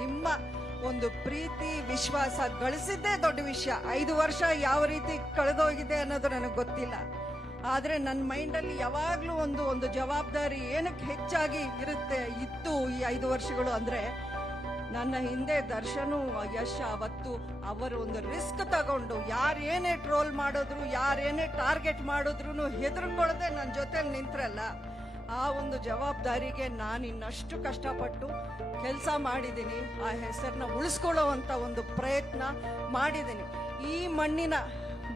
ನಿಮ್ಮ ಒಂದು ಪ್ರೀತಿ, ವಿಶ್ವಾಸ ಗಳಿಸಿದ್ದೇ ದೊಡ್ಡ ವಿಷಯ. ಐದು ವರ್ಷ ಯಾವ ರೀತಿ ಕಳೆದೋಗಿದೆ ಅನ್ನೋದು ನನಗೆ ಗೊತ್ತಿಲ್ಲ. ಆದ್ರೆ ನನ್ನ ಮೈಂಡಲ್ಲಿ ಯಾವಾಗಲೂ ಒಂದು ಒಂದು ಜವಾಬ್ದಾರಿ ಏನಕ್ಕೆ ಹೆಚ್ಚಾಗಿ ಇರುತ್ತೆ, ಇತ್ತು ಈ ಐದು ವರ್ಷಗಳು ಅಂದ್ರೆ ನನ್ನ ಹಿಂದೆ ದರ್ಶನು, ಯಶ್ ಅವತ್ತು ಅವರು ಒಂದು ರಿಸ್ಕ್ ತಗೊಂಡು ಯಾರೇನೇ ಟ್ರೋಲ್ ಮಾಡಿದ್ರು ಯಾರೇನೇ ಟಾರ್ಗೆಟ್ ಮಾಡಿದ್ರು ಹೆದರ್ಕೊಳ್ಳದೆ ನನ್ನ ಜೊತೆಲಿ ನಿಂತ್ರಲ್ಲ. ಆ ಒಂದು ಜವಾಬ್ದಾರಿಗೆ ನಾನು ಇನ್ನಷ್ಟು ಕಷ್ಟಪಟ್ಟು ಕೆಲಸ ಮಾಡಿದ್ದೀನಿ. ಆ ಹೆಸರನ್ನ ಉಳಿಸ್ಕೊಳ್ಳೋವಂಥ ಒಂದು ಪ್ರಯತ್ನ ಮಾಡಿದ್ದೀನಿ. ಈ ಮಣ್ಣಿನ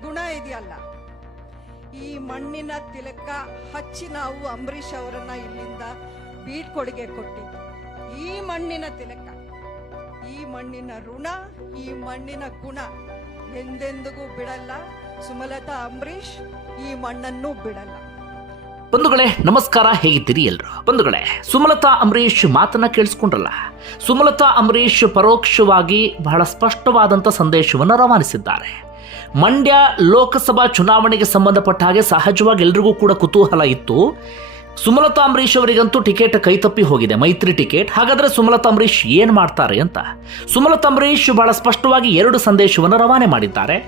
ಗುಣ ಇದೆಯಲ್ಲ, ಈ ಮಣ್ಣಿನ ತಿಲಕ ಹಚ್ಚಿ ನಾವು ಅಂಬರೀಷ್ ಅವರನ್ನ ಇಲ್ಲಿಂದ ಬೀಳ್ಕೊಡುಗೆ ಕೊಟ್ಟಿದ್ದು. ಈ ಮಣ್ಣಿನ ತಿಲಕ, ಈ ಮಣ್ಣಿನ ಋಣ, ಈ ಮಣ್ಣಿನ ಗುಣ ಎಂದೆಂದಿಗೂ ಬಿಡಲ್ಲ. ಸುಮಲತಾ ಅಂಬರೀಷ್ ಈ ಮಣ್ಣನ್ನು ಬಿಡಲ್ಲ. ಬಂಧುಗಳೇ, ನಮಸ್ಕಾರ, ಹೇಗಿದ್ದೀರಿ ಎಲ್ರು? ಬಂಧುಗಳೇ, ಸುಮಲತಾ ಅಂಬರೀಷ್ ಮಾತನ್ನ ಕೇಳಿಸ್ಕೊಂಡ್ರಲ್ಲ? ಸುಮಲತಾ ಅಂಬರೀಷ್ ಪರೋಕ್ಷವಾಗಿ ಬಹಳ ಸ್ಪಷ್ಟವಾದಂಥ ಸಂದೇಶವನ್ನು ರವಾನಿಸಿದ್ದಾರೆ. ಮಂಡ್ಯ ಲೋಕಸಭಾ ಚುನಾವಣೆಗೆ ಸಂಬಂಧಪಟ್ಟ ಹಾಗೆ ಸಹಜವಾಗಿ ಎಲ್ರಿಗೂ ಕೂಡ ಕುತೂಹಲ ಇತ್ತು. ಸುಮಲತಾ ಅಂಬರೀಷ್ ಅವರಿಗಂತೂ ಟಿಕೆಟ್ ಕೈತಪ್ಪಿ ಹೋಗಿದೆ, ಮೈತ್ರಿ ಟಿಕೆಟ್. ಹಾಗಾದ್ರೆ ಸುಮಲತಾ ಅಂಬರೀಷ್ ಏನು ಮಾಡ್ತಾರೆ ಅಂತ? ಸುಮಲತಾ ಅಂಬರೀಷ್ ಬಹಳ ಸ್ಪಷ್ಟವಾಗಿ ಎರಡು ಸಂದೇಶವನ್ನು ರವಾನೆ ಮಾಡಿದ್ದಾರೆ.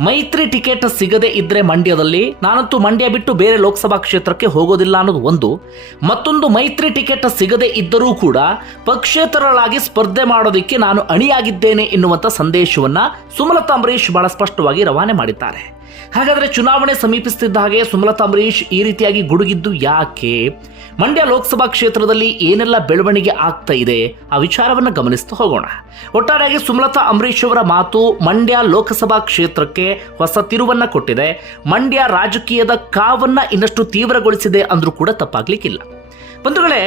ಮೈತ್ರಿ ಟಿಕೆಟ್ ಸಿಗದೆ ಇದ್ರೆ ಮಂಡ್ಯದಲ್ಲಿ ನಾನಂತೂ ಮಂಡ್ಯ ಬಿಟ್ಟು ಬೇರೆ ಲೋಕಸಭಾ ಕ್ಷೇತ್ರಕ್ಕೆ ಹೋಗೋದಿಲ್ಲ ಅನ್ನೋದು ಒಂದು. ಮತ್ತೊಂದು ಮೈತ್ರಿ ಟಿಕೆಟ್ ಸಿಗದೆ ಇದ್ದರೂ ಕೂಡ ಪಕ್ಷೇತರರಾಗಿ ಸ್ಪರ್ಧೆ ಮಾಡೋದಕ್ಕೆ ನಾನು ಅಣಿಯಾಗಿದ್ದೇನೆ ಎನ್ನುವಂಥ ಸಂದೇಶವನ್ನ ಸುಮಲತಾ ಅಂಬರೀಶ್ ಬಹಳ ಸ್ಪಷ್ಟವಾಗಿ ರವಾನೆ ಮಾಡಿದ್ದಾರೆ. ಹಾಗಾದ್ರೆ ಚುನಾವಣೆ ಸಮೀಪಿಸುತ್ತಿದ್ದ ಹಾಗೆ ಸುಮಲತಾ ಅಂಬರೀಷ್ ಈ ರೀತಿಯಾಗಿ ಗುಡುಗಿದ್ದು ಯಾಕೆ? ಮಂಡ್ಯ ಲೋಕಸಭಾ ಕ್ಷೇತ್ರದಲ್ಲಿ ಏನೆಲ್ಲ ಬೆಳವಣಿಗೆ ಆಗ್ತಾ ಇದೆ? ಆ ವಿಚಾರವನ್ನು ಗಮನಿಸ್ತಾ ಹೋಗೋಣ. ಒಟ್ಟಾರೆಯಾಗಿ ಸುಮಲತಾ ಅಂಬರೀಷ್ ಅವರ ಮಾತು ಮಂಡ್ಯ ಲೋಕಸಭಾ ಕ್ಷೇತ್ರಕ್ಕೆ ಹೊಸ ತಿರುವನ್ನ ಕೊಟ್ಟಿದೆ. ಮಂಡ್ಯ ರಾಜಕೀಯದ ಕಾವನ್ನ ಇನ್ನಷ್ಟು ತೀವ್ರಗೊಳಿಸಿದೆ ಅಂದ್ರೂ ಕೂಡ ತಪ್ಪಾಗ್ಲಿಕ್ಕಿಲ್ಲ. ಬಂಧುಗಳೇ,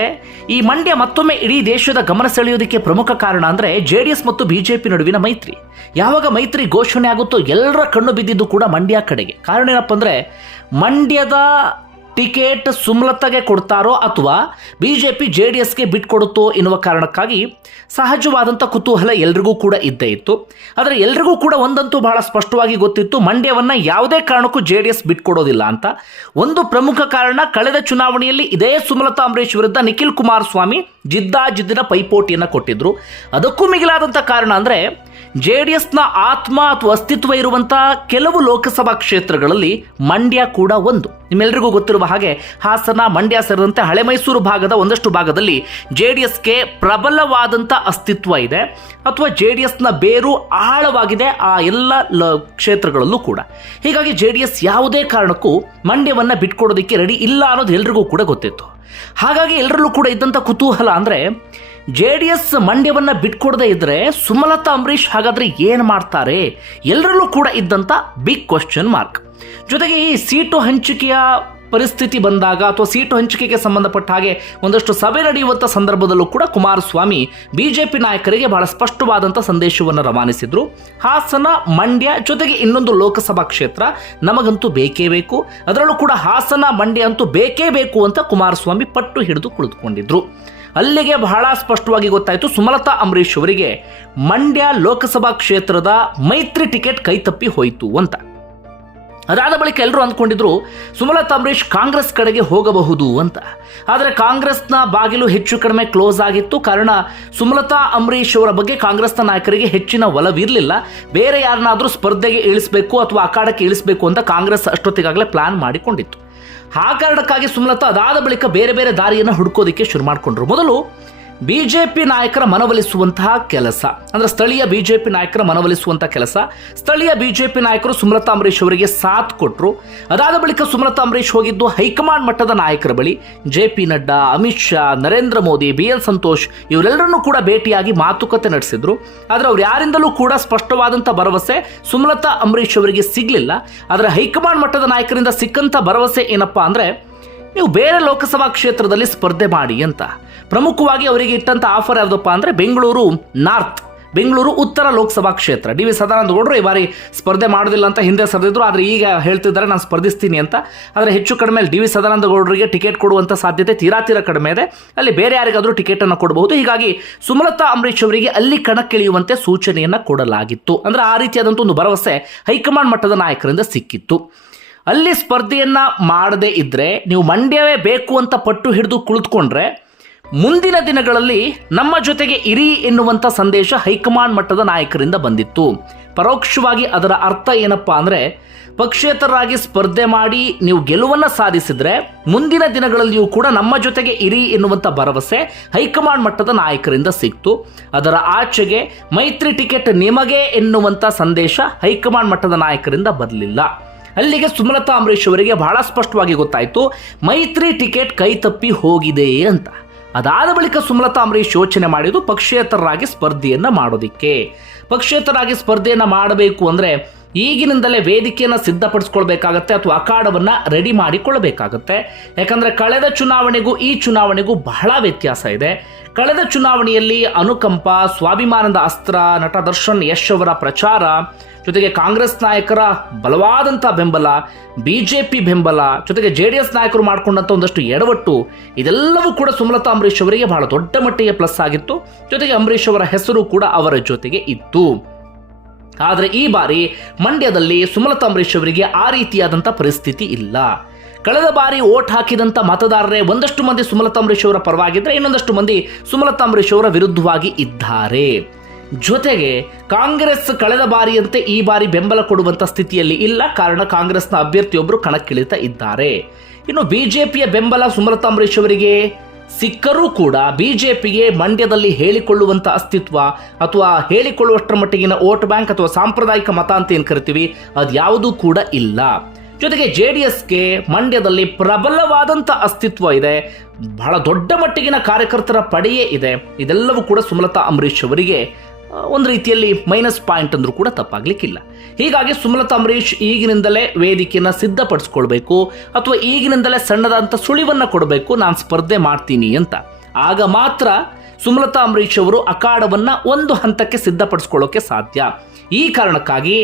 ಈ ಮಂಡ್ಯ ಮತ್ತೊಮ್ಮೆ ಇಡೀ ದೇಶದ ಗಮನ ಸೆಳೆಯೋದಕ್ಕೆ ಪ್ರಮುಖ ಕಾರಣ ಅಂದ್ರೆ ಜೆಡಿಎಸ್ ಮತ್ತು ಬಿಜೆಪಿ ನಡುವಿನ ಮೈತ್ರಿ. ಯಾವಾಗ ಮೈತ್ರಿ ಘೋಷಣೆ ಆಗುತ್ತೋ ಎಲ್ಲರ ಕಣ್ಣು ಬಿದ್ದಿದ್ದು ಕೂಡ ಮಂಡ್ಯ ಕಡೆಗೆ. ಕಾರಣ ಏನಪ್ಪ ಅಂದರೆ ಮಂಡ್ಯದ ಟಿಕೆಟ್ ಸುಮಲತಾಗೆ ಕೊಡ್ತಾರೋ ಅಥವಾ ಬಿಜೆಪಿ ಜೆ ಡಿ ಎಸ್ಗೆ ಬಿಟ್ಕೊಡುತ್ತೋ ಎನ್ನುವ ಕಾರಣಕ್ಕಾಗಿ ಸಹಜವಾದಂಥ ಕುತೂಹಲ ಎಲ್ರಿಗೂ ಕೂಡ ಇದ್ದೇ ಇತ್ತು. ಆದರೆ ಎಲ್ರಿಗೂ ಕೂಡ ಒಂದಂತೂ ಬಹಳ ಸ್ಪಷ್ಟವಾಗಿ ಗೊತ್ತಿತ್ತು, ಮಂಡ್ಯವನ್ನು ಯಾವುದೇ ಕಾರಣಕ್ಕೂ ಜೆ ಡಿ ಎಸ್ ಬಿಟ್ಕೊಡೋದಿಲ್ಲ ಅಂತ. ಒಂದು ಪ್ರಮುಖ ಕಾರಣ ಕಳೆದ ಚುನಾವಣೆಯಲ್ಲಿ ಇದೇ ಸುಮಲತಾ ಅಂಬರೀಷ್ ವಿರುದ್ಧ ನಿಖಿಲ್ ಕುಮಾರಸ್ವಾಮಿ ಜಿದ್ದಾಜಿದ್ದಿನ ಪೈಪೋಟಿಯನ್ನು ಕೊಟ್ಟಿದ್ರು. ಅದಕ್ಕೂ ಮಿಗಿಲಾದಂಥ ಕಾರಣ ಅಂದರೆ ಜೆ ಡಿ ಎಸ್ನ ಆತ್ಮ ಅಥವಾ ಅಸ್ತಿತ್ವ ಇರುವಂತಹ ಕೆಲವು ಲೋಕಸಭಾ ಕ್ಷೇತ್ರಗಳಲ್ಲಿ ಮಂಡ್ಯ ಕೂಡ ಒಂದು. ನಿಮ್ಮೆಲ್ಲರಿಗೂ ಗೊತ್ತಿರುವ ಹಾಗೆ ಹಾಸನ, ಮಂಡ್ಯ ಸೇರಿದಂತೆ ಹಳೆ ಮೈಸೂರು ಭಾಗದ ಒಂದಷ್ಟು ಭಾಗದಲ್ಲಿ ಜೆ ಡಿ ಎಸ್ಗೆ ಪ್ರಬಲವಾದಂಥ ಅಸ್ತಿತ್ವ ಇದೆ. ಅಥವಾ ಜೆ ಡಿ ಎಸ್ನ ಬೇರು ಆಳವಾಗಿದೆ ಆ ಎಲ್ಲ ಕ್ಷೇತ್ರಗಳಲ್ಲೂ ಕೂಡ. ಹೀಗಾಗಿ ಜೆ ಡಿ ಎಸ್ ಯಾವುದೇ ಕಾರಣಕ್ಕೂ ಮಂಡ್ಯವನ್ನು ಬಿಟ್ಕೊಡೋದಕ್ಕೆ ರೆಡಿ ಇಲ್ಲ ಅನ್ನೋದು ಎಲ್ರಿಗೂ ಕೂಡ ಗೊತ್ತಿತ್ತು. ಹಾಗಾಗಿ ಎಲ್ಲರಲ್ಲೂ ಕೂಡ ಇದ್ದಂಥ ಕುತೂಹಲ ಅಂದರೆ ಜೆ ಡಿ ಎಸ್ ಮಂಡ್ಯವನ್ನ ಬಿಟ್ಕೊಡದೆ ಇದ್ರೆ ಸುಮಲತಾ, ಅಂಬರೀಷ್ ಹಾಗಾದ್ರೆ ಏನು ಮಾಡ್ತಾರೆ? ಎಲ್ಲರಲ್ಲೂ ಕೂಡ ಇದ್ದಂಥ ಬಿಗ್ ಕ್ವಶನ್ ಮಾರ್ಕ್ ಜೊತೆಗೆ ಈ ಸೀಟು ಹಂಚಿಕೆಯ ಪರಿಸ್ಥಿತಿ ಬಂದಾಗ ಅಥವಾ ಸೀಟು ಹಂಚಿಕೆಗೆ ಸಂಬಂಧಪಟ್ಟ ಹಾಗೆ ಒಂದಷ್ಟು ಸಭೆ ನಡೆಯುವಂಥ ಸಂದರ್ಭದಲ್ಲೂ ಕೂಡ ಕುಮಾರಸ್ವಾಮಿ ಬಿಜೆಪಿ ನಾಯಕರಿಗೆ ಬಹಳ ಸ್ಪಷ್ಟವಾದಂಥ ಸಂದೇಶವನ್ನು ರವಾನಿಸಿದರು. ಹಾಸನ, ಮಂಡ್ಯ, ಜೊತೆಗೆ ಇನ್ನೊಂದು ಲೋಕಸಭಾ ಕ್ಷೇತ್ರ ನಮಗಂತೂ ಬೇಕೇ ಬೇಕು. ಅದರಲ್ಲೂ ಕೂಡ ಹಾಸನ, ಮಂಡ್ಯ ಅಂತೂ ಬೇಕೇ ಬೇಕು ಅಂತ ಕುಮಾರಸ್ವಾಮಿ ಪಟ್ಟು ಹಿಡಿದು ಕುಳಿತುಕೊಂಡಿದ್ರು. ಅಲ್ಲಿಗೆ ಬಹಳ ಸ್ಪಷ್ಟವಾಗಿ ಗೊತ್ತಾಯಿತು ಸುಮಲತಾ ಅಂಬರೀಶ್ ಅವರಿಗೆ, ಮಂಡ್ಯ ಲೋಕಸಭಾ ಕ್ಷೇತ್ರದ ಮೈತ್ರಿ ಟಿಕೆಟ್ ಕೈತಪ್ಪಿ ಹೋಯಿತು ಅಂತ. ಅದಾದ ಬಳಿಕ ಎಲ್ಲರೂ ಅಂದ್ಕೊಂಡಿದ್ರು, ಸುಮಲತಾ ಅಂಬರೀಶ್ ಕಾಂಗ್ರೆಸ್ ಕಡೆಗೆ ಹೋಗಬಹುದು ಅಂತ. ಆದರೆ ಕಾಂಗ್ರೆಸ್ನ ಬಾಗಿಲು ಹೆಚ್ಚು ಕಡಿಮೆ ಕ್ಲೋಸ್ ಆಗಿತ್ತು. ಕಾರಣ ಸುಮಲತಾ ಅಂಬರೀಶ್ ಅವರ ಬಗ್ಗೆ ಕಾಂಗ್ರೆಸ್ನ ನಾಯಕರಿಗೆ ಹೆಚ್ಚಿನ ಒಲವಿರಲಿಲ್ಲ. ಬೇರೆ ಯಾರನ್ನಾದರೂ ಸ್ಪರ್ಧೆಗೆ ಇಳಿಸಬೇಕು ಅಥವಾ ಅಖಾಡಕ್ಕೆ ಇಳಿಸಬೇಕು ಅಂತ ಕಾಂಗ್ರೆಸ್ ಅಷ್ಟೊತ್ತಿಗಾಗಲೇ ಪ್ಲಾನ್ ಮಾಡಿಕೊಂಡಿತ್ತು. ಆ ಕಾರಣಕ್ಕಾಗಿ ಸುಮಲತಾ ಅದಾದ ಬಳಿಕ ಬೇರೆ ಬೇರೆ ದಾರಿಯನ್ನು ಹುಡುಕೋದಕ್ಕೆ ಶುರು ಮಾಡಿಕೊಂಡ್ರು. ಮೊದಲು ಬಿಜೆಪಿ ನಾಯಕರ ಮನವೊಲಿಸುವಂತಹ ಕೆಲಸ. ಅಂದ್ರೆ ಸ್ಥಳೀಯ ಬಿಜೆಪಿ ನಾಯಕರ ಮನವೊಲಿಸುವಂತಹ ಕೆಲಸ. ಸ್ಥಳೀಯ ಬಿಜೆಪಿ ನಾಯಕರು ಸುಮಲತಾ ಅಂಬರೀಶ್ ಅವರಿಗೆ ಸಾಥ್ ಕೊಟ್ಟರು ಅದಾದ ಬಳಿಕ ಸುಮಲತಾ ಅಂಬರೀಶ್ ಹೋಗಿದ್ದು ಹೈಕಮಾಂಡ್ ಮಟ್ಟದ ನಾಯಕರ ಬಳಿ. J P Nadda, Amit Shah, Narendra Modi, B L Santosh ಇವರೆಲ್ಲರನ್ನೂ ಕೂಡ ಭೇಟಿಯಾಗಿ ಮಾತುಕತೆ ನಡೆಸಿದ್ರು. ಆದರೆ ಅವ್ರು ಯಾರಿಂದಲೂ ಕೂಡ ಸ್ಪಷ್ಟವಾದಂಥ ಭರವಸೆ ಸುಮಲತಾ ಅಂಬರೀಶ್ ಅವರಿಗೆ ಸಿಗಲಿಲ್ಲ. ಆದರೆ ಹೈಕಮಾಂಡ್ ಮಟ್ಟದ ನಾಯಕರಿಂದ ಸಿಕ್ಕಂಥ ಭರವಸೆ ಏನಪ್ಪಾ ಅಂದ್ರೆ, ನೀವು ಬೇರೆ ಲೋಕಸಭಾ ಕ್ಷೇತ್ರದಲ್ಲಿ ಸ್ಪರ್ಧೆ ಮಾಡಿ ಅಂತ. ಪ್ರಮುಖವಾಗಿ ಅವರಿಗೆ ಇಟ್ಟಂತ ಆಫರ್ ಯಾವುದಪ್ಪ ಅಂದರೆ ಬೆಂಗಳೂರು ನಾರ್ತ್ ಬೆಂಗಳೂರು ಉತ್ತರ ಲೋಕಸಭಾ ಕ್ಷೇತ್ರ. ಡಿ ವಿ ಸದಾನಂದ ಗೌಡರು ಈ ಬಾರಿ ಸ್ಪರ್ಧೆ ಮಾಡೋದಿಲ್ಲ ಅಂತ ಹಿಂದೆ ಸರಿದ್ರು ಆದರೆ ಈಗ ಹೇಳ್ತಿದ್ದಾರೆ, ನಾನು ಸ್ಪರ್ಧಿಸ್ತೀನಿ ಅಂತ. ಆದರೆ ಹೆಚ್ಚು ಕಡಿಮೆ ಡಿ ವಿ ಸದಾನಂದ ಗೌಡರಿಗೆ ಟಿಕೆಟ್ ಕೊಡುವಂಥ ಸಾಧ್ಯತೆ ತೀರಾ ತೀರಾ ಕಡಿಮೆ ಇದೆ. ಅಲ್ಲಿ ಬೇರೆ ಯಾರಿಗಾದರೂ ಟಿಕೆಟನ್ನು ಕೊಡಬಹುದು. ಹೀಗಾಗಿ ಸುಮಲತಾ ಅಂಬರೀಷ್ ಅವರಿಗೆ ಅಲ್ಲಿ ಕಣಕ್ಕಿಳಿಯುವಂತೆ ಸೂಚನೆಯನ್ನು ಕೊಡಲಾಗಿತ್ತು. ಅಂದರೆ ಆ ರೀತಿಯಾದಂಥ ಒಂದು ಭರವಸೆ ಹೈಕಮಾಂಡ್ ಮಟ್ಟದ ನಾಯಕರಿಂದ ಸಿಕ್ಕಿತ್ತು. ಅಲ್ಲಿ ಸ್ಪರ್ಧೆಯನ್ನು ಮಾಡದೇ ಇದ್ದರೆ ನೀವು ಮಂಡ್ಯವೇ ಬೇಕು ಅಂತ ಪಟ್ಟು ಹಿಡಿದು ಕುಳಿತುಕೊಂಡ್ರೆ ಮುಂದಿನ ದಿನಗಳಲ್ಲಿ ನಮ್ಮ ಜೊತೆಗೆ ಇರಿ ಎನ್ನುವಂಥ ಸಂದೇಶ ಹೈಕಮಾಂಡ್ ಮಟ್ಟದ ನಾಯಕರಿಂದ ಬಂದಿತ್ತು. ಪರೋಕ್ಷವಾಗಿ ಅದರ ಅರ್ಥ ಏನಪ್ಪಾ ಅಂದ್ರೆ, ಪಕ್ಷೇತರರಾಗಿ ಸ್ಪರ್ಧೆ ಮಾಡಿ ನೀವು ಗೆಲುವನ್ನ ಸಾಧಿಸಿದ್ರೆ ಮುಂದಿನ ದಿನಗಳಲ್ಲಿಯೂ ಕೂಡ ನಮ್ಮ ಜೊತೆಗೆ ಇರಿ ಎನ್ನುವಂಥ ಭರವಸೆ ಹೈಕಮಾಂಡ್ ಮಟ್ಟದ ನಾಯಕರಿಂದ ಸಿಕ್ತು. ಅದರ ಆಚೆಗೆ ಮೈತ್ರಿ ಟಿಕೆಟ್ ನಿಮಗೆ ಎನ್ನುವಂಥ ಸಂದೇಶ ಹೈಕಮಾಂಡ್ ಮಟ್ಟದ ನಾಯಕರಿಂದ ಬರಲಿಲ್ಲ. ಅಲ್ಲಿಗೆ ಸುಮಲತಾ ಅಂಬರೀಶ್ ಅವರಿಗೆ ಬಹಳ ಸ್ಪಷ್ಟವಾಗಿ ಗೊತ್ತಾಯಿತು, ಮೈತ್ರಿ ಟಿಕೆಟ್ ಕೈ ತಪ್ಪಿ ಹೋಗಿದೆ ಅಂತ. ಅದಾದ ಬಳಿಕ ಸುಮಲತಾ ಅಂಬರೀಶ್ ಯೋಚನೆ ಮಾಡಿದ್ದು ಪಕ್ಷೇತರರಾಗಿ ಸ್ಪರ್ಧೆಯನ್ನು ಮಾಡೋದಿಕ್ಕೆ. ಪಕ್ಷೇತರರಾಗಿ ಸ್ಪರ್ಧೆಯನ್ನು ಮಾಡಬೇಕು ಅಂದ್ರೆ ಈಗಿನಿಂದಲೇ ವೇದಿಕೆಯನ್ನು ಸಿದ್ಧಪಡಿಸ್ಕೊಳ್ಬೇಕಾಗತ್ತೆ ಅಥವಾ ಅಖಾಡವನ್ನು ರೆಡಿ ಮಾಡಿಕೊಳ್ಳಬೇಕಾಗತ್ತೆ. ಯಾಕಂದರೆ ಕಳೆದ ಚುನಾವಣೆಗೂ ಈ ಚುನಾವಣೆಗೂ ಬಹಳ ವ್ಯತ್ಯಾಸ ಇದೆ. ಕಳೆದ ಚುನಾವಣೆಯಲ್ಲಿ ಅನುಕಂಪ, ಸ್ವಾಭಿಮಾನದ ಅಸ್ತ್ರ, ನಟ ದರ್ಶನ್ ಯಶ್ ಅವರ ಪ್ರಚಾರ, ಜೊತೆಗೆ ಕಾಂಗ್ರೆಸ್ ನಾಯಕರ ಬಲವಾದಂಥ ಬೆಂಬಲ ಬಿ ಜೆ ಪಿ ಬೆಂಬಲ, ಜೊತೆಗೆ ಜೆ ಡಿ ಎಸ್ ನಾಯಕರು ಮಾಡಿಕೊಂಡಂಥ ಒಂದಷ್ಟು ಎಡವಟ್ಟು, ಇದೆಲ್ಲವೂ ಕೂಡ ಸುಮಲತಾ ಅಂಬರೀಷ್ ಅವರಿಗೆ ಬಹಳ ದೊಡ್ಡ ಮಟ್ಟಿಗೆ ಪ್ಲಸ್ ಆಗಿತ್ತು. ಜೊತೆಗೆ ಅಂಬರೀಷ್ ಅವರ ಹೆಸರು ಕೂಡ ಅವರ ಜೊತೆಗೆ ಇತ್ತು. ಆದರೆ ಈ ಬಾರಿ ಮಂಡ್ಯದಲ್ಲಿ ಸುಮಲತಾ ಅಂಬರೀಶ್ ಅವರಿಗೆ ಆ ರೀತಿಯಾದಂಥ ಪರಿಸ್ಥಿತಿ ಇಲ್ಲ. ಕಳೆದ ಬಾರಿ ಓಟ್ ಹಾಕಿದಂಥ ಮತದಾರರೇ ಒಂದಷ್ಟು ಮಂದಿ ಸುಮಲತಾ ಅಂಬರೀಶ್ ಅವರ ಪರವಾಗಿದ್ದರೆ ಇನ್ನೊಂದಷ್ಟು ಮಂದಿ ಸುಮಲತಾ ಅಂಬರೀಶ್ ಅವರ ವಿರುದ್ಧವಾಗಿ ಇದ್ದಾರೆ. ಜೊತೆಗೆ ಕಾಂಗ್ರೆಸ್ ಕಳೆದ ಬಾರಿಯಂತೆ ಈ ಬಾರಿ ಬೆಂಬಲ ಕೊಡುವಂಥ ಸ್ಥಿತಿಯಲ್ಲಿ ಇಲ್ಲ. ಕಾರಣ ಕಾಂಗ್ರೆಸ್ನ ಅಭ್ಯರ್ಥಿಯೊಬ್ಬರು ಕಣಕ್ಕಿಳಿತಾ ಇದ್ದಾರೆ. ಇನ್ನು ಬಿಜೆಪಿಯ ಬೆಂಬಲ ಸುಮಲತಾ ಅಂಬರೀಶ್ ಅವರಿಗೆ ಸಿಕ್ಕರೂ ಕೂಡ ಬಿ ಜೆ ಪಿಗೆ ಮಂಡ್ಯದಲ್ಲಿ ಹೇಳಿಕೊಳ್ಳುವಂಥ ಅಸ್ತಿತ್ವ ಅಥವಾ ಹೇಳಿಕೊಳ್ಳುವಷ್ಟರ ಮಟ್ಟಿಗಿನ ವೋಟ್ ಬ್ಯಾಂಕ್ ಅಥವಾ ಸಾಂಪ್ರದಾಯಿಕ ಮತ ಅಂತ ಏನು ಕರಿತೀವಿ? ಅದ್ಯಾವುದೂ ಕೂಡ ಇಲ್ಲ. ಜೊತೆಗೆ ಜೆ ಡಿ ಎಸ್ಗೆ ಮಂಡ್ಯದಲ್ಲಿ ಪ್ರಬಲವಾದಂಥ ಅಸ್ತಿತ್ವ ಇದೆ. ಬಹಳ ದೊಡ್ಡ ಮಟ್ಟಿಗಿನ ಕಾರ್ಯಕರ್ತರ ಪಡೆಯೇ ಇದೆ. ಇದೆಲ್ಲವೂ ಕೂಡ ಸುಮಲತಾ ಅಂಬರೀಶ್ ಅವರಿಗೆ. ಒಂದು ರೀತಿಯಲ್ಲಿ ಮೈನಸ್ ಪಾಯಿಂಟ್ ಅಂದರೂ ಕೂಡ ತಪ್ಪಾಗಲಿಕ್ಕಿಲ್ಲ. ಹೀಗಾಗಿ ಸುಮಲತಾ ಅಂಬರೀಷ್ ಈಗಿನಿಂದಲೇ ವೇದಿಕೆಯನ್ನು ಸಿದ್ಧಪಡಿಸ್ಕೊಳ್ಬೇಕು ಅಥವಾ ಈಗಿನಿಂದಲೇ ಸಣ್ಣದಾದಂಥ ಸುಳಿವನ್ನು ಕೊಡಬೇಕು, ನಾನು ಸ್ಪರ್ಧೆ ಮಾಡ್ತೀನಿ ಅಂತ. ಆಗ ಮಾತ್ರ ಸುಮಲತಾ ಅಂಬರೀಷ್ ಅವರು ಅಖಾಡವನ್ನು ಒಂದು ಹಂತಕ್ಕೆ ಸಿದ್ಧಪಡಿಸ್ಕೊಳ್ಳೋಕೆ ಸಾಧ್ಯ. ಈ ಕಾರಣಕ್ಕಾಗಿ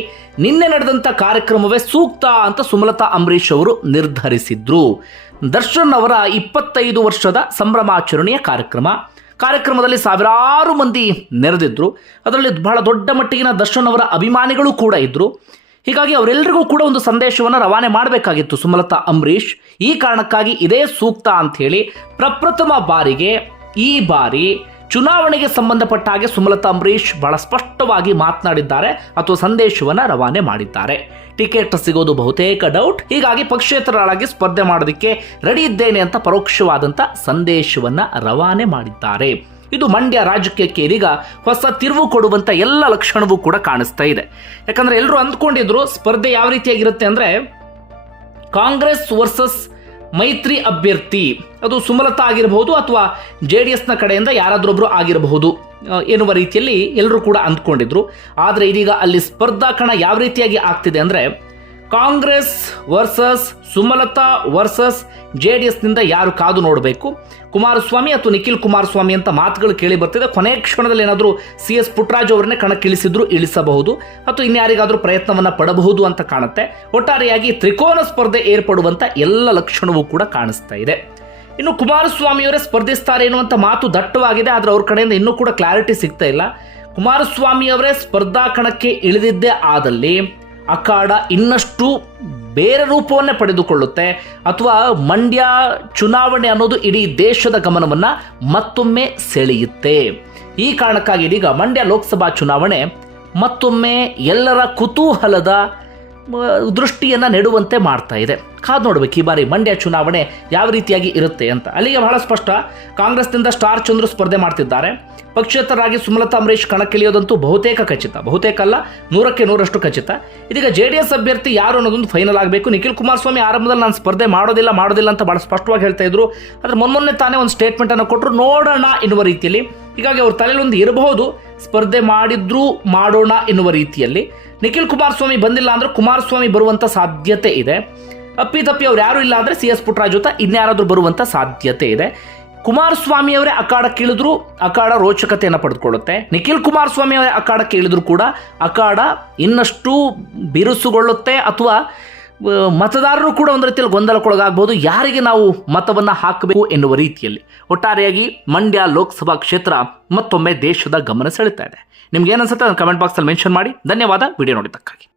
ನಿನ್ನೆ ನಡೆದಂಥ ಕಾರ್ಯಕ್ರಮವೇ ಸೂಕ್ತ ಅಂತ ಸುಮಲತಾ ಅಂಬರೀಷ್ ಅವರು ನಿರ್ಧರಿಸಿದ್ರು. ದರ್ಶನ್ ಅವರ ಇಪ್ಪತ್ತೈದು ವರ್ಷದ ಸಂಭ್ರಮಾಚರಣೆಯ ಕಾರ್ಯಕ್ರಮ. ಕಾರ್ಯಕ್ರಮದಲ್ಲಿ ಸಾವಿರಾರು ಮಂದಿ ನೆರೆದಿದ್ದರು ಅದರಲ್ಲಿ ಬಹಳ ದೊಡ್ಡ ಮಟ್ಟಿಗಿನ ದರ್ಶನ್ ಅವರ ಅಭಿಮಾನಿಗಳು ಕೂಡ ಇದ್ದರು ಹೀಗಾಗಿ ಅವರೆಲ್ಲರಿಗೂ ಕೂಡ ಒಂದು ಸಂದೇಶವನ್ನು ರವಾನೆ ಮಾಡಬೇಕಾಗಿತ್ತು ಸುಮಲತಾ, ಅಂಬರೀಷ್. ಈ ಕಾರಣಕ್ಕಾಗಿ ಇದೇ ಸೂಕ್ತ ಅಂತ ಹೇಳಿ ಪ್ರಪ್ರಥಮ ಬಾರಿಗೆ ಈ ಬಾರಿ ಚುನಾವಣೆಗೆ ಸಂಬಂಧಪಟ್ಟ ಹಾಗೆ ಸುಮಲತಾ ಅಂಬರೀಶ್ ಬಹಳ ಸ್ಪಷ್ಟವಾಗಿ ಮಾತನಾಡಿದ್ದಾರೆ ಅಥವಾ ಸಂದೇಶವನ್ನ ರವಾನೆ ಮಾಡಿದ್ದಾರೆ. ಟಿಕೆಟ್ ಸಿಗೋದು ಬಹುತೇಕ ಡೌಟ್ ಹೀಗಾಗಿ ಪಕ್ಷೇತರರಾಗಿ ಸ್ಪರ್ಧೆ ಮಾಡೋದಕ್ಕೆ ರೆಡಿ ಇದ್ದೇನೆ ಅಂತ ಪರೋಕ್ಷವಾದಂಥ ಸಂದೇಶವನ್ನ ರವಾನೆ ಮಾಡಿದ್ದಾರೆ. ಇದು ಮಂಡ್ಯ ರಾಜಕೀಯಕ್ಕೆ ಇದೀಗ ಹೊಸ ತಿರುವು ಕೊಡುವಂತ ಎಲ್ಲ ಲಕ್ಷಣವೂ ಕೂಡ ಕಾಣಿಸ್ತಾ ಇದೆ. ಯಾಕಂದ್ರೆ ಎಲ್ಲರೂ ಅಂದ್ಕೊಂಡಿದ್ರು ಸ್ಪರ್ಧೆ ಯಾವ ರೀತಿಯಾಗಿರುತ್ತೆ ಅಂದ್ರೆ ಕಾಂಗ್ರೆಸ್ ವರ್ಸಸ್ ಮೈತ್ರಿ ಅಭ್ಯರ್ಥಿ. ಅದು ಸುಮಲತಾ ಆಗಿರಬಹುದು ಅಥವಾ ಜೆ ಡಿ ಎಸ್ನ ಕಡೆಯಿಂದ ಯಾರಾದ್ರೊಬ್ಬರು ಆಗಿರಬಹುದು. ಎನ್ನುವ ರೀತಿಯಲ್ಲಿ ಎಲ್ಲರೂ ಕೂಡ ಅಂದ್ಕೊಂಡಿದ್ರು. ಆದರೆ ಇದೀಗ ಅಲ್ಲಿ ಸ್ಪರ್ಧಾ ಕಣ ಯಾವ ರೀತಿಯಾಗಿ ಆಗ್ತಿದೆ ಅಂದ್ರೆ Congress versus Sumalatha versus J D ಎಸ್ನಿಂದ ಯಾರು ಕಾದು ನೋಡಬೇಕು? ಕುಮಾರಸ್ವಾಮಿ ಅಥವಾ ನಿಖಿಲ್ ಕುಮಾರಸ್ವಾಮಿ ಅಂತ ಮಾತುಗಳು ಕೇಳಿ ಬರ್ತಿದೆ. ಕೊನೆ ಕ್ಷಣದಲ್ಲಿ ಏನಾದರೂ ಸಿ ಎಸ್ ಪುಟ್ಟರಾಜು ಅವರನ್ನೇ ಕಣಕ್ಕಿಳಿಸಿದ್ರು ಇಳಿಸಬಹುದು ಅಥವಾ ಇನ್ಯಾರಿಗಾದರೂ ಪ್ರಯತ್ನವನ್ನು ಪಡಬಹುದು ಅಂತ ಕಾಣುತ್ತೆ. ಒಟ್ಟಾರೆಯಾಗಿ ತ್ರಿಕೋನ ಸ್ಪರ್ಧೆ ಏರ್ಪಡುವಂಥ ಎಲ್ಲ ಲಕ್ಷಣವೂ ಕೂಡ ಕಾಣಿಸ್ತಾ ಇದೆ. ಇನ್ನು ಕುಮಾರಸ್ವಾಮಿಯವರೇ ಸ್ಪರ್ಧಿಸ್ತಾರೆ ಎನ್ನುವಂಥ ಮಾತು ದಟ್ಟವಾಗಿದೆ, ಆದರೆ ಅವ್ರ ಕಡೆಯಿಂದ ಇನ್ನೂ ಕೂಡ ಕ್ಲಾರಿಟಿ ಸಿಗ್ತಾ ಇಲ್ಲ. ಕುಮಾರಸ್ವಾಮಿ ಅವರೇ ಸ್ಪರ್ಧಾ ಕಣಕ್ಕೆ ಇಳಿದಿದ್ದೇ ಆದಲ್ಲಿ ಅಖಾಡ ಇನ್ನಷ್ಟು ಬೇರೆ ರೂಪವನ್ನೇ ಪಡೆದುಕೊಳ್ಳುತ್ತೆ. ಅಥವಾ ಮಂಡ್ಯ ಚುನಾವಣೆ ಅನ್ನೋದು ಇಡೀ ದೇಶದ ಗಮನವನ್ನು ಮತ್ತೊಮ್ಮೆ ಸೆಳೆಯುತ್ತೆ. ಈ ಕಾರಣಕ್ಕಾಗಿ ಇದೀಗ ಮಂಡ್ಯ ಲೋಕಸಭಾ ಚುನಾವಣೆ ಮತ್ತೊಮ್ಮೆ ಎಲ್ಲರ ಕುತೂಹಲದ ದೃಷ್ಟಿಯನ್ನ ನೆಡುವಂತೆ ಮಾಡ್ತಾ ಇದೆ. ಕಾದು ನೋಡ್ಬೇಕು ಈ ಬಾರಿ ಮಂಡ್ಯ ಚುನಾವಣೆ ಯಾವ ರೀತಿಯಾಗಿ ಇರುತ್ತೆ ಅಂತ. ಅಲ್ಲಿಗೆ ಬಹಳ ಸ್ಪಷ್ಟ. ಕಾಂಗ್ರೆಸ್ನಿಂದ ಸ್ಟಾರ್ ಚಂದ್ರು ಸ್ಪರ್ಧೆ ಮಾಡ್ತಿದ್ದಾರೆ. ಪಕ್ಷೇತರರಾಗಿ ಸುಮಲತಾ ಅಂಬರೀಶ್ ಕಣಕ್ಕಿಳಿಯೋದಂತೂ ಬಹುತೇಕ ಖಚಿತ. ಬಹುತೇಕ ಅಲ್ಲ, ನೂರಕ್ಕೆ ನೂರಷ್ಟು ಖಚಿತ. ಇದೀಗ ಜೆ ಡಿ ಎಸ್ ಅಭ್ಯರ್ಥಿ ಯಾರು ಅನ್ನೋದೊಂದು ಫೈನಲ್ ಆಗಬೇಕು. ನಿಖಿಲ್ ಕುಮಾರಸ್ವಾಮಿ ಆರಂಭದಲ್ಲಿ ನಾನು ಸ್ಪರ್ಧೆ ಮಾಡೋದಿಲ್ಲ ಮಾಡೋದಿಲ್ಲ ಅಂತ ಬಹಳ ಸ್ಪಷ್ಟವಾಗಿ ಹೇಳ್ತಾ ಇದ್ರು. ಆದರೆ ಮೊನ್ನೆ ತಾನೇ ಒಂದು ಸ್ಟೇಟ್ಮೆಂಟನ್ನು ಕೊಟ್ಟರು ನೋಡೋಣ ಎನ್ನುವ ರೀತಿಯಲ್ಲಿ. ಹೀಗಾಗಿ ಅವ್ರ ತಲೆಯಲ್ಲಿ ಒಂದು ಇರಬಹುದು. ಸ್ಪರ್ಧೆ ಮಾಡಿದ್ರೂ ಮಾಡೋಣ ಎನ್ನುವ ರೀತಿಯಲ್ಲಿ ನಿಖಿಲ್ ಕುಮಾರಸ್ವಾಮಿ ಬಂದಿಲ್ಲ ಅಂದ್ರೆ ಕುಮಾರಸ್ವಾಮಿ ಬರುವಂತ ಸಾಧ್ಯತೆ ಇದೆ. ಅಪ್ಪಿತಪ್ಪಿ ಅವ್ರು ಯಾರು ಇಲ್ಲ ಅಂದ್ರೆ ಸಿ ಎಸ್ ಪುಟ್ಟರಾಜ್ ಜೊತೆ ಇನ್ಯಾರಾದ್ರೂ ಬರುವಂತ ಸಾಧ್ಯತೆ ಇದೆ. ಕುಮಾರಸ್ವಾಮಿ ಅವರೇ ಅಖಾಡಕ್ಕೆ ಇಳಿದ್ರು ಅಖಾಡ ರೋಚಕತೆಯನ್ನು ಪಡೆದುಕೊಳ್ಳುತ್ತೆ. ನಿಖಿಲ್ ಕುಮಾರಸ್ವಾಮಿ ಅವರೇ ಅಖಾಡಕ್ಕೆ ಇಳಿದ್ರು ಕೂಡ ಅಖಾಡ ಇನ್ನಷ್ಟು ಬಿರುಸುಗೊಳ್ಳುತ್ತೆ ಅಥವಾ ಮತದಾರರು ಕೂಡ ಒಂದು ರೀತಿಯಲ್ಲಿ ಗೊಂದಲಕ್ಕೊಳಗಾಗಬಹುದು ಯಾರಿಗೆ ನಾವು ಮತವನ್ನು ಹಾಕಬೇಕು ಎನ್ನುವ ರೀತಿಯಲ್ಲಿ. ಒಟ್ಟಾರೆಯಾಗಿ ಮಂಡ್ಯ ಲೋಕಸಭಾ ಕ್ಷೇತ್ರ ಮತ್ತೊಮ್ಮೆ ದೇಶದ ಗಮನ ಸೆಳೆತಾ ಇದೆ. ನಿಮ್ಗೆ ಏನನ್ಸುತ್ತೆ ಕಮೆಂಟ್ ಬಾಕ್ಸಲ್ಲಿ ಮೆನ್ಷನ್ ಮಾಡಿ. ಧನ್ಯವಾದ. ವಿಡಿಯೋ ನೋಡಿದ್ದಕ್ಕಾಗಿ.